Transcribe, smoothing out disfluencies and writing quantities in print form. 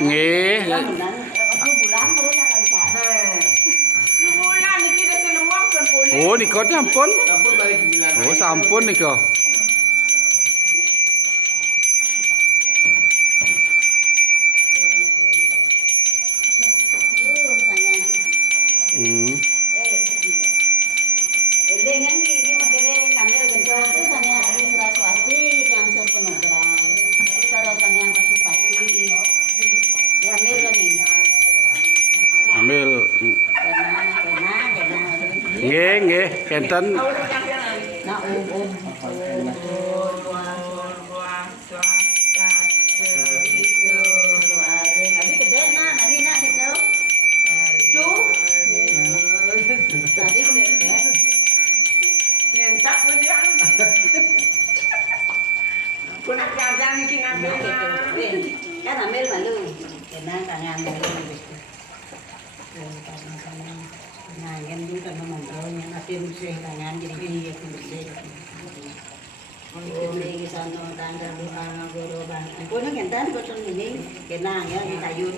Nggih. Bulan terus lancar. Bulan niki dah selemong kan boleh. Oh nika sampun. Sampun balik bulan. Oh sampun nika. Sayang. Dengan ini makanya ngambil bentuk itu sana ini Saraswati yang surpenugrah. Sarasang yang Pasupati. Ya ambil kan ini. Ambil. Kena. Nggih, nggih, kenten. Nah, Abi gede nah, nanti nak gitu. Tadi gede. Nyentak pun dia. Punak jajan niki ngambil. Kan ambil malu. Kena tangan malu. Nah, yang itu kan mengontrolnya, nanti bersih tangan jadi dia bersih. Ini sana tangga doa guru bang. Aku nak kentan kau ini, kenang ya di tayun.